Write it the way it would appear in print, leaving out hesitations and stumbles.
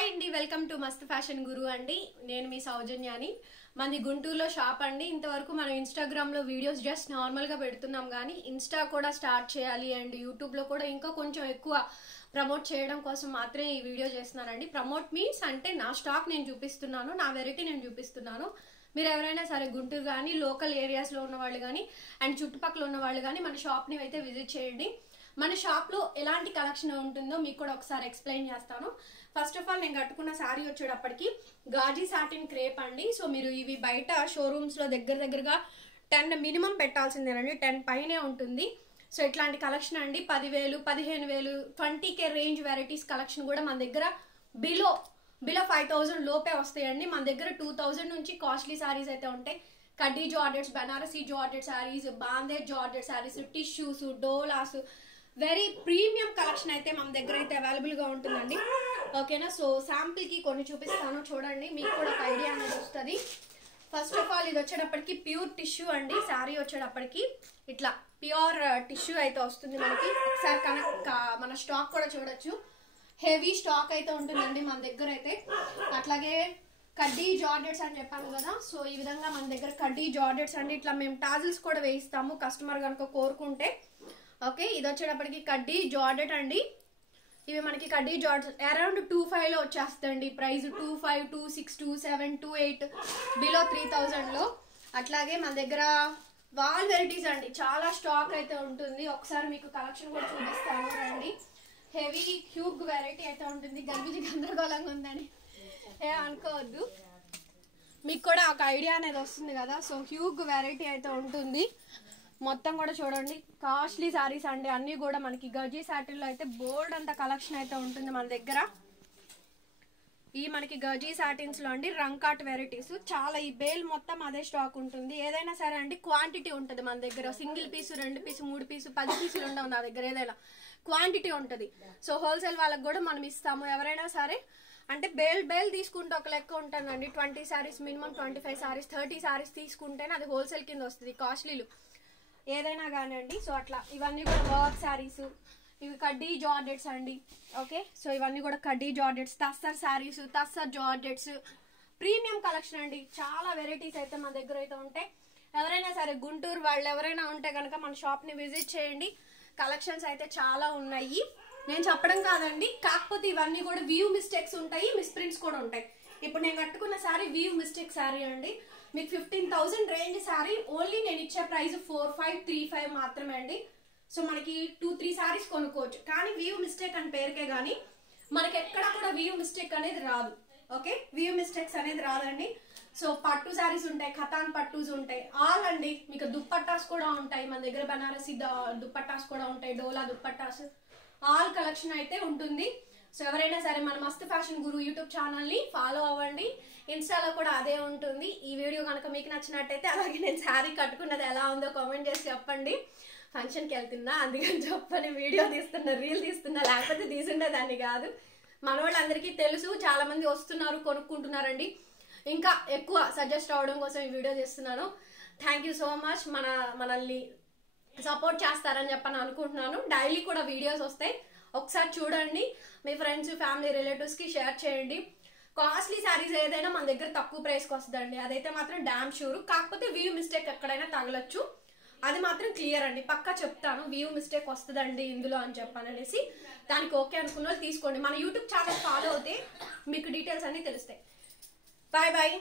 Hi అండి, welcome to మస్త్ fashion గురు అండి. నేను మీ సౌజన్యాని. మనది గుంటూరులో షాప్ అండి. ఇంతవరకు మనం ఇన్స్టాగ్రామ్ లో వీడియోస్ జస్ట్ నార్మల్ గా పెడుతున్నాం, కానీ ఇన్స్టా కూడా స్టార్ట్ చేయాలి అండ్ యూట్యూబ్ లో కూడా ఇంకా కొంచెం ఎక్కువ ప్రమోట్ చేయడం కోసం మాత్రమే ఈ వీడియో చేస్తున్నానండి. ప్రమోట్ మీన్స్ అంటే నా స్టాక్ నేను చూపిస్తున్నాను, నా వెరైటీ నేను చూపిస్తున్నాను. మీరు ఎవరైనా సరే గుంటూరు కానీ లోకల్ ఏరియాస్ లో ఉన్న వాళ్ళు కానీ అండ్ చుట్టుపక్కల ఉన్న వాళ్ళు కానీ మన షాప్ ని అయితే విజిట్ చేయండి. మన షాప్ లో ఎలాంటి కలెక్షన్ ఉంటుందో మీకు కూడా ఒకసారి ఎక్స్ప్లెయిన్ చేస్తాను. ఫస్ట్ ఆఫ్ ఆల్ నేను కట్టుకున్న శారీ వచ్చేటప్పటికి గాజీ సాటిన్ క్రేప్ అండి. సో మీరు ఇవి బయట షోరూమ్స్ లో దగ్గరగా 10 మినిమం పెట్టాల్సిందేనండి, 10 పైనే ఉంటుంది. సో ఇట్లాంటి కలెక్షన్ అండి 10,000, 15,000, 20K రేంజ్ వెరైటీస్ కలెక్షన్ కూడా మన దగ్గర బిలో 5,000 లోపే వస్తాయండి. మన దగ్గర 2,000 నుంచి కాస్ట్లీ శారీస్ అయితే ఉంటాయి. కడ్డీ georgettes, Banarasi georgette saris, bandhej georgette saris, tissues, Doulos, very premium collection అయితే మన దగ్గర అయితే అవైలబుల్ గా ఉంటుందండి. ఓకేనా? సో శాంపిల్ కి కొన్ని చూపిస్తాను, చూడండి, మీకు కూడా ఒక ఐడియా అనేది వస్తుంది. ఫస్ట్ ఆఫ్ ఆల్ ఇది వచ్చేటప్పటికి ప్యూర్ టిష్యూ అండి. శారీ వచ్చేటప్పటికి ఇట్లా ప్యూర్ టిష్యూ అయితే వస్తుంది మనకి. ఒకసారి మన స్టాక్ కూడా చూడొచ్చు, హెవీ స్టాక్ అయితే ఉంటుందండి మన దగ్గర అయితే. అట్లాగే కడ్డీ జార్జెట్స్ అని చెప్పాను కదా, సో ఈ విధంగా మన దగ్గర కడ్డీ జార్జెట్స్ అండి. ఇట్లా మేము టాజిల్స్ కూడా వేయిస్తాము కస్టమర్ కనుక కోరుకుంటే. ఓకే, ఇది వచ్చేటప్పటికి కడ్డీ జార్జెట్ అండి. ఇవి మనకి కడ్డీ జార్జెట్ అరౌండ్ 2,500 లో వచ్చేస్తుంది ప్రైస్. 2,500, 2,600, 2,700, 2,800, బిలో 3,000 లో. అట్లాగే మన దగ్గర వాల్ వెరైటీస్ అండి, చాలా స్టాక్ అయితే ఉంటుంది. ఒకసారి మీకు కలెక్షన్ కూడా చూపిస్తాను రండి. హెవీ హ్యూగ్ వెరైటీ అయితే ఉంటుంది. గర్భిజీ గందరగోళంగా ఉందని అనుకోవద్దు, మీకు కూడా ఒక ఐడియా అనేది వస్తుంది కదా. సో హ్యూగ్ వెరైటీ అయితే ఉంటుంది. మొత్తం కూడా చూడండి, కాస్ట్లీ శారీస్ అండి అన్ని కూడా మనకి గజీ సాటిన్ లో అయితే బోల్డ్ అంత కలెక్షన్ అయితే ఉంటుంది మన దగ్గర. ఈ మనకి గజీ సాటిన్స్ లో అండి రంకాట్ వెరైటీస్ చాలా. ఈ బేల్ మొత్తం అదే స్టాక్ ఉంటుంది. ఏదైనా సరే అండి క్వాంటిటీ ఉంటుంది మన దగ్గర. సింగిల్ పీసు, 2 పీసు, 3 పీసు, 10 పీసులు ఉండవు నా దగ్గర. ఏదైనా క్వాంటిటీ ఉంటుంది. సో హోల్సేల్ వాళ్ళకి కూడా మనం ఇస్తాము. ఎవరైనా సరే అంటే బేల్ తీసుకుంటే ఒక లెక్క ఉంటుందండి. 20 శారీస్ మినిమం, 25 శారీస్, 30 శారీస్ తీసుకుంటేనే అది హోల్సేల్ కింద వస్తుంది. కాస్ట్లీలు ఏదైనా కానివ్వండి. సో అట్లా ఇవన్నీ కూడా వర్క్ శారీస్, ఇవి కడ్డీ జార్జెట్స్ అండి. ఓకే, సో ఇవన్నీ కూడా కడ్డీ georgettes, tussar saris, tussar georgettes, premium collection అండి. చాలా వెరైటీస్ అయితే మన దగ్గర అయితే ఉంటాయి. ఎవరైనా సరే గుంటూరు వాళ్ళు ఎవరైనా ఉంటే కనుక మన షాప్ ని విజిట్ చేయండి. కలెక్షన్స్ అయితే చాలా ఉన్నాయి. నేను చెప్పడం కాదండి, కాకపోతే ఇవన్నీ కూడా వ్యూ మిస్టేక్స్ ఉంటాయి, మిస్ప్రింట్స్ కూడా ఉంటాయి. ఇప్పుడు నేను కట్టుకున్న శారీ వ్యూ మిస్టేక్ శారీ అండి. మీకు 15,000 రేంజ్ శారీ ఓన్లీ నేను ఇచ్చే ప్రైస్ 4,535 మాత్రమే అండి. సో మనకి 2-3 శారీస్ కొనుక్కోవచ్చు, కానీ వ్యూ మిస్టేక్ అని పేరుకే కానీ మనకి ఎక్కడ కూడా వ్యూ మిస్టేక్ అనేది రాదు. ఓకే, వ్యూ మిస్టేక్స్ అనేది రాదండి. సో పట్టు శారీస్ ఉంటాయి, ఖతాన్ పట్టూస్ ఉంటాయి, ఆల్ అండి. మీకు దుప్పట్టాస్ కూడా ఉంటాయి మన దగ్గర. బనారసి దుప్పట్టాస్ కూడా ఉంటాయి, డోలా దుప్పట్టాస్, ఆల్ కలెక్షన్ అయితే ఉంటుంది. సో ఎవరైనా సరే మన మస్త్ ఫ్యాషన్ గురు యూట్యూబ్ ఛానల్ ని ఫాలో అవ్వండి. ఇన్స్టాలో కూడా అదే ఉంటుంది. ఈ వీడియో కనుక మీకు నచ్చినట్టయితే, అలాగే నేను శారీ కట్టుకున్నది ఎలా ఉందో కామెంట్ చేసి చెప్పండి. ఫంక్షన్కి వెళ్తున్నా అందుకని చెప్పని వీడియో తీస్తున్నా, రీల్ తీస్తున్నా, లేకపోతే తీసుండేదాన్ని కాదు. మన వాళ్ళందరికీ తెలుసు, చాలా మంది వస్తున్నారు, కొనుక్కుంటున్నారండి. ఇంకా ఎక్కువ సజెస్ట్ అవడం కోసం ఈ వీడియో చేస్తున్నాను. Thank you so much. మనల్ని సపోర్ట్ చేస్తారని చెప్పని అనుకుంటున్నాను. డైలీ కూడా వీడియోస్ వస్తాయి, ఒకసారి చూడండి. మీ ఫ్రెండ్స్, ఫ్యామిలీ, రిలేటివ్స్ కి షేర్ చేయండి. కాస్ట్లీ శారీస్ ఏదైనా మన దగ్గర తక్కువ ప్రైస్కి వస్తుందండి, అదైతే మాత్రం డామ్ షూర్. కాకపోతే వ్యూ మిస్టేక్ ఎక్కడైనా తగలొచ్చు, అది మాత్రం క్లియర్ అండి. పక్కా చెప్తాను వ్యూ మిస్టేక్ వస్తుందండి ఇందులో అని చెప్పాననేసి. దానికి ఓకే అనుకున్న వాళ్ళు తీసుకోండి. మన యూట్యూబ్ ఛానల్ ఫాలో అవుతే మీకు డీటెయిల్స్ అన్ని తెలుస్తాయి. Bye bye.